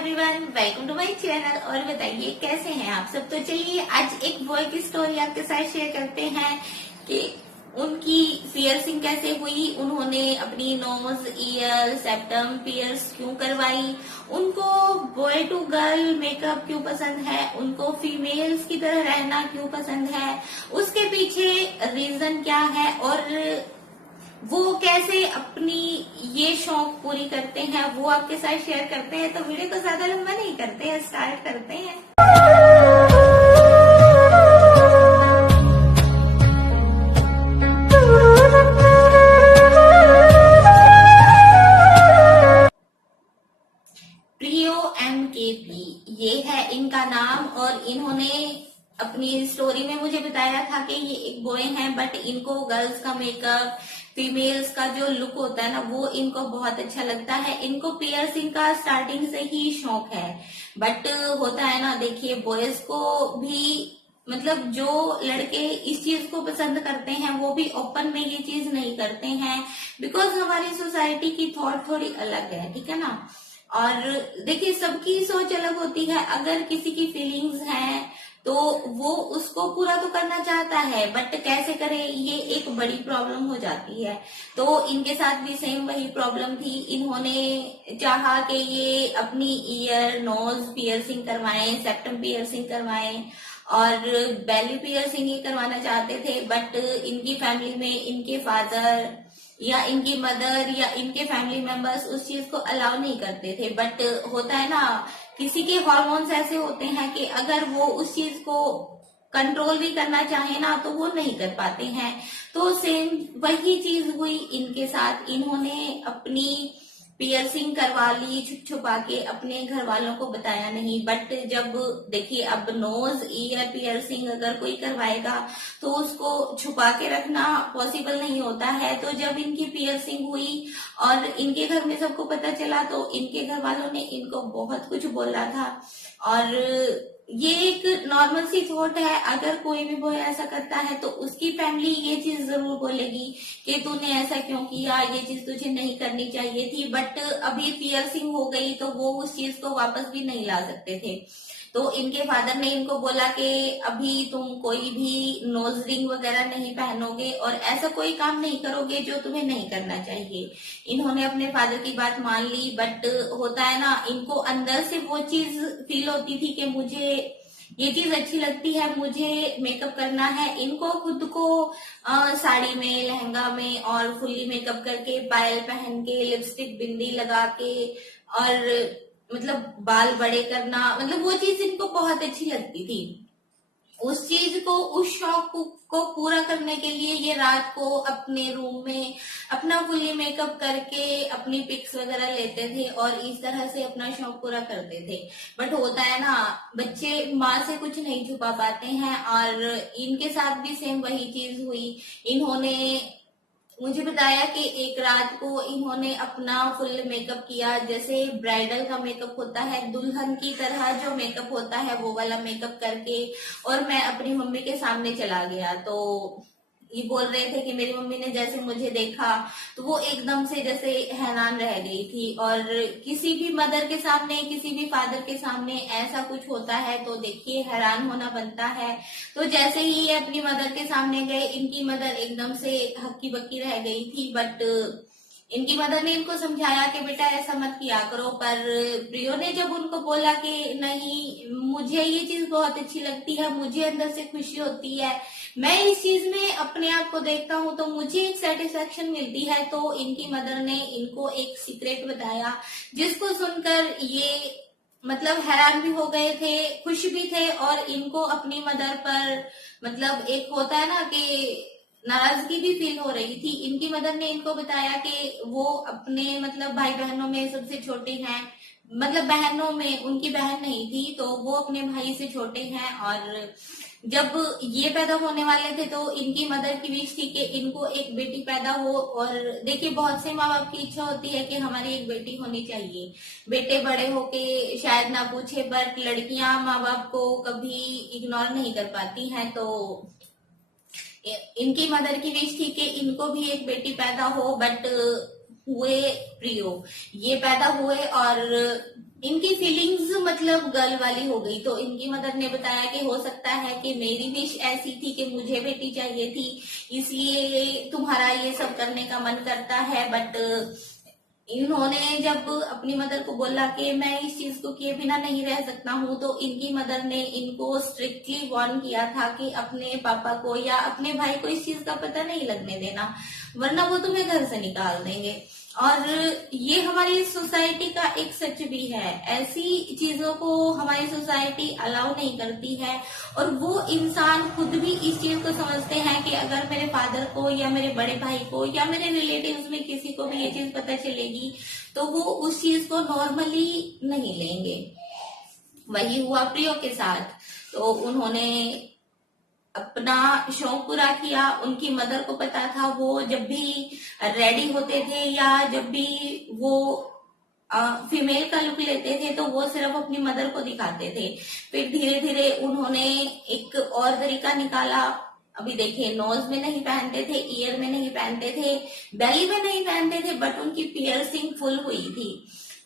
Everyone, welcome to my channel. और बताइए कैसे हैं आप सब। तो चलिए आज एक बॉय की स्टोरी आपके साथ शेयर करते हैं कि उनकी पियर्सिंग कैसे हुई, उन्होंने अपनी नोज, ईयर, सेप्टम पियर्स क्यों करवाई, उनको बॉय टू गर्ल मेकअप क्यों पसंद है, उनको फीमेल्स की तरह रहना क्यों पसंद है, उसके पीछे रीजन क्या है और वो कैसे अपनी ये शौक पूरी करते हैं वो आपके साथ शेयर करते हैं। तो वीडियो को ज्यादा लंबा नहीं करते हैं, स्टार्ट करते हैं। प्रियो MKP ये है इनका नाम। और इन्होंने अपनी स्टोरी में मुझे बताया था कि ये एक बॉय हैं, बट इनको गर्ल्स का मेकअप, फीमेल्स का जो लुक होता है ना, वो इनको बहुत अच्छा लगता है। इनको पियर्सिंग का स्टार्टिंग से ही शौक है। बट होता है ना, देखिए बॉयज को भी मतलब जो लड़के इस चीज को पसंद करते हैं वो भी ओपन में ये चीज नहीं करते हैं, बिकॉज हमारी सोसाइटी की थॉट थोड़ी अलग है, ठीक है ना। और देखिए सबकी सोच अलग होती है। अगर किसी की फीलिंग्स हैं तो वो उसको पूरा तो करना चाहता है, बट कैसे करे ये एक बड़ी प्रॉब्लम हो जाती है। तो इनके साथ भी सेम वही प्रॉब्लम थी। इन्होंने चाहा कि ये अपनी ईयर, नोज पियर्सिंग करवाएं, सेप्टम पियर्सिंग करवाएं और बेली पियर्सिंग ही करवाना चाहते थे। बट इनकी फैमिली में इनके फादर या इनकी मदर या इनके फैमिली मेंबर्स उस चीज को अलाउ नहीं करते थे। बट होता है ना, किसी के हॉर्मोन्स ऐसे होते हैं कि अगर वो उस चीज को कंट्रोल भी करना चाहे ना तो वो नहीं कर पाते हैं। तो सेम वही चीज हुई इनके साथ। इन्होंने अपनी पियर्सिंग करवा ली छुप छुपा के, अपने घर वालों को बताया नहीं। बट जब देखिए अब नोज, ईयर पियर्सिंग अगर कोई करवाएगा तो उसको छुपा के रखना पॉसिबल नहीं होता है। तो जब इनकी पियर्सिंग हुई और इनके घर में सबको पता चला तो इनके घर वालों ने इनको बहुत कुछ बोला था। और ये एक नॉर्मल सी थॉट है, अगर कोई भी बॉय ऐसा करता है तो उसकी फैमिली ये चीज जरूर बोलेगी कि तूने ऐसा क्यों किया, ये चीज तुझे नहीं करनी चाहिए थी। बट अभी पियर्सिंग हो गई तो वो उस चीज को वापस भी नहीं ला सकते थे। तो इनके फादर ने इनको बोला कि अभी तुम कोई भी नोज रिंग वगैरह नहीं पहनोगे और ऐसा कोई काम नहीं करोगे जो तुम्हें नहीं करना चाहिए। इन्होंने अपने फादर की बात मान ली। बट होता है ना, इनको अंदर से वो चीज फील होती थी कि मुझे ये चीज अच्छी लगती है, मुझे मेकअप करना है। इनको खुद को साड़ी में, लहंगा में और फुल्ली मेकअप करके, पायल पहन के, लिपस्टिक, बिंदी लगा के और मतलब बाल बड़े करना, मतलब वो चीज इनको बहुत अच्छी लगती थी। उस चीज को, उस शौक को पूरा करने के लिए ये रात को अपने रूम में अपना फुली मेकअप करके अपनी पिक्स वगैरह लेते थे और इस तरह से अपना शौक पूरा करते थे। बट होता है ना, बच्चे माँ से कुछ नहीं छुपा पाते हैं। और इनके साथ भी सेम वही चीज हुई। इन्होंने मुझे बताया कि एक रात को इन्होंने अपना फुल मेकअप किया, जैसे ब्राइडल का मेकअप होता है, दुल्हन की तरह जो मेकअप होता है वो वाला मेकअप करके, और मैं अपनी मम्मी के सामने चला गया। तो ये बोल रहे थे कि मेरी मम्मी ने जैसे मुझे देखा तो वो एकदम से जैसे हैरान रह गई थी। और किसी भी मदर के सामने, किसी भी फादर के सामने ऐसा कुछ होता है तो देखिए हैरान होना बनता है। तो जैसे ही ये अपनी मदर के सामने गए, इनकी मदर एकदम से हक्की बक्की रह गई थी। बट इनकी मदर ने इनको समझाया कि बेटा ऐसा मत किया करो। पर प्रियो ने जब उनको बोला कि नहीं, मुझे ये चीज बहुत अच्छी लगती है, मुझे अंदर से खुशी होती है, मैं इस चीज में अपने आप को देखता हूँ तो मुझे एक सेटिस्फेक्शन मिलती है, तो इनकी मदर ने इनको एक सीक्रेट बताया, जिसको सुनकर ये मतलब हैरान भी हो गए थे, खुश भी थे। और इनको अपनी मदर पर मतलब एक होता है ना कि नाराजगी भी फील हो रही थी। इनकी मदर ने इनको बताया कि वो अपने मतलब भाई बहनों में सबसे छोटे हैं, मतलब बहनों में उनकी बहन नहीं थी तो वो अपने भाई से छोटे हैं। और जब ये पैदा होने वाले थे तो इनकी मदर की विश थी कि इनको एक बेटी पैदा हो। और देखिए बहुत से माँ बाप की इच्छा होती है कि हमारी एक बेटी होनी चाहिए, बेटे बड़े होके शायद ना पूछे, बट लड़कियां माँ बाप को कभी इग्नोर नहीं कर पाती हैं। तो इनकी मदर की विश थी कि इनको भी एक बेटी पैदा हो, बट हुए प्रियो, ये पैदा हुए और इनकी फीलिंग्स मतलब गर्ल वाली हो गई। तो इनकी मदर ने बताया कि हो सकता है कि मेरी विश ऐसी थी कि मुझे बेटी चाहिए थी, इसलिए तुम्हारा ये सब करने का मन करता है। बट इन्होंने जब अपनी मदर को बोला कि मैं इस चीज को किए बिना नहीं रह सकता हूँ, तो इनकी मदर ने इनको स्ट्रिक्टली वार्न किया था कि अपने पापा को या अपने भाई को इस चीज का पता नहीं लगने देना, वरना वो तुम्हें घर से निकाल देंगे। और ये हमारी सोसाइटी का एक सच भी है, ऐसी चीजों को हमारी सोसाइटी अलाउ नहीं करती है। और वो इंसान खुद भी इस चीज को समझते हैं कि अगर मेरे फादर को या मेरे बड़े भाई को या मेरे रिलेटिव्स में किसी को भी ये चीज पता चलेगी तो वो उस चीज को नॉर्मली नहीं लेंगे। वही हुआ प्रियो के साथ। तो उन्होंने अपना शौक पूरा किया। उनकी मदर को पता था, वो जब भी रेडी होते थे या जब भी वो फीमेल का लुक लेते थे तो वो सिर्फ अपनी मदर को दिखाते थे। फिर धीरे धीरे उन्होंने एक और तरीका निकाला। अभी देखिए, नोज में नहीं पहनते थे, ईयर में नहीं पहनते थे, बेली में नहीं पहनते थे, बट उनकी पियर्सिंग फुल हुई थी।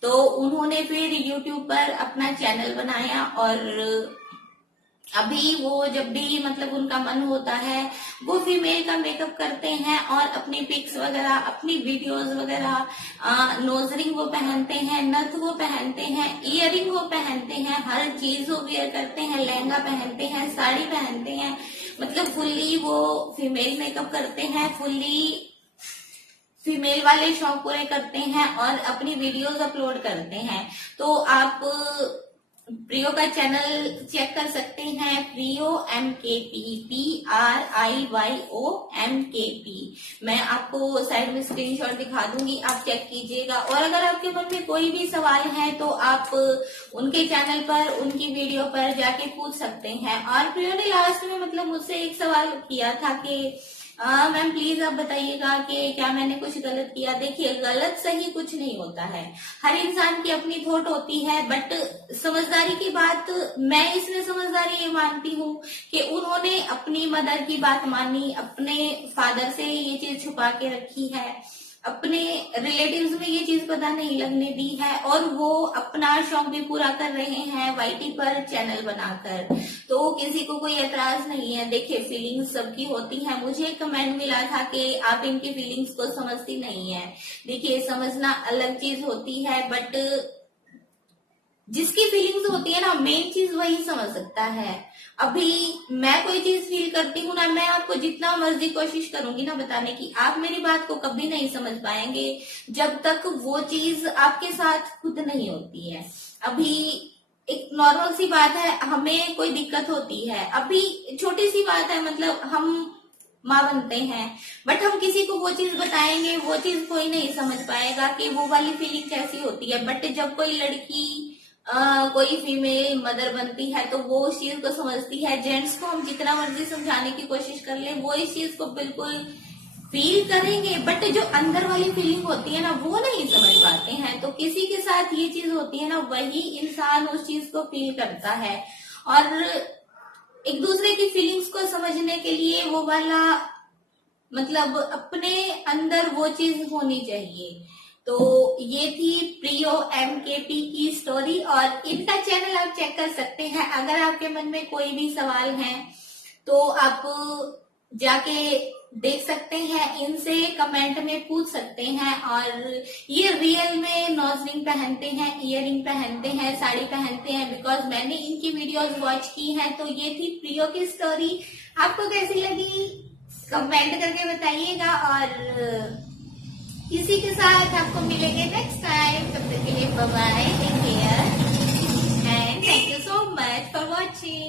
तो उन्होंने फिर यूट्यूब पर अपना चैनल बनाया और अभी वो जब भी मतलब उनका मन होता है वो फीमेल का मेकअप करते हैं और अपनी पिक्स वगैरह, अपनी वीडियोस वगैरह, नोज रिंग वो पहनते हैं, नथ वो पहनते हैं, इयरिंग वो पहनते हैं, हर चीज वो वेयर करते हैं, लहंगा पहनते हैं, साड़ी पहनते हैं, मतलब फुल्ली वो फीमेल मेकअप करते हैं, फुल्ली फीमेल वाले शौक पूरे करते हैं और अपनी वीडियोस अपलोड करते हैं। तो आप प्रियो का चैनल चेक कर सकते हैं, प्रियो MKP, PRIYO MKP। मैं आपको साइड में स्क्रीनशॉट दिखा दूंगी, आप चेक कीजिएगा। और अगर आपके मन में कोई भी सवाल है तो आप उनके चैनल पर, उनकी वीडियो पर जाके पूछ सकते हैं। और प्रियो ने लास्ट में मतलब मुझसे एक सवाल किया था कि मैम प्लीज आप बताइएगा कि क्या मैंने कुछ गलत किया। देखिए, गलत सही कुछ नहीं होता है, हर इंसान की अपनी थॉट होती है। बट समझदारी की बात, मैं इसमें समझदारी ये मानती हूँ कि उन्होंने अपनी मदर की बात मानी, अपने फादर से ये चीज छुपा के रखी है, अपने रिलेटिव्स में ये चीज पता नहीं लगने दी है और वो अपना शौक भी पूरा कर रहे हैं वाईटी पर चैनल बनाकर। तो किसी को कोई एतराज नहीं है। देखिए, फीलिंग्स सबकी होती हैं। मुझे कमेंट मिला था कि आप इनकी फीलिंग्स को समझती नहीं है। देखिए, समझना अलग चीज होती है, बट जिसकी फीलिंग्स होती है ना, मेन चीज वही समझ सकता है। अभी मैं कोई चीज फील करती हूँ ना, मैं आपको जितना मर्जी कोशिश करूंगी ना बताने की, आप मेरी बात को कभी नहीं समझ पाएंगे जब तक वो चीज आपके साथ खुद नहीं होती है। अभी एक नॉर्मल सी बात है, हमें कोई दिक्कत होती है, अभी छोटी सी बात है, मतलब हम माँ बनते हैं, बट हम किसी को वो चीज बताएंगे, वो चीज कोई नहीं समझ पाएगा कि वो वाली फीलिंग कैसी होती है। बट जब कोई लड़की कोई फीमेल मदर बनती है तो वो इस चीज को समझती है। जेंट्स को हम जितना मर्जी समझाने की कोशिश कर ले, वो इस चीज को बिल्कुल फील करेंगे, बट जो अंदर वाली फीलिंग होती है ना, वो नहीं समझ पाते हैं। तो किसी के साथ ये चीज होती है ना, वही इंसान उस चीज को फील करता है। और एक दूसरे की फीलिंग्स को समझने के लिए वो वाला मतलब अपने अंदर वो चीज होनी चाहिए। तो ये थी प्रियो MKP की स्टोरी और इनका चैनल आप चेक कर सकते हैं। अगर आपके मन में कोई भी सवाल है तो आप जाके देख सकते हैं, इनसे कमेंट में पूछ सकते हैं। और ये रियल में नोज रिंग पहनते हैं, इयरिंग पहनते हैं, साड़ी पहनते हैं, बिकॉज मैंने इनकी वीडियोस वॉच की हैं। तो ये थी प्रियो की स्टोरी। आपको कैसी लगी कमेंट करके बताइएगा और इसी के साथ आपको मिलेंगे नेक्स्ट टाइम। तब तक के लिए बाय बाय।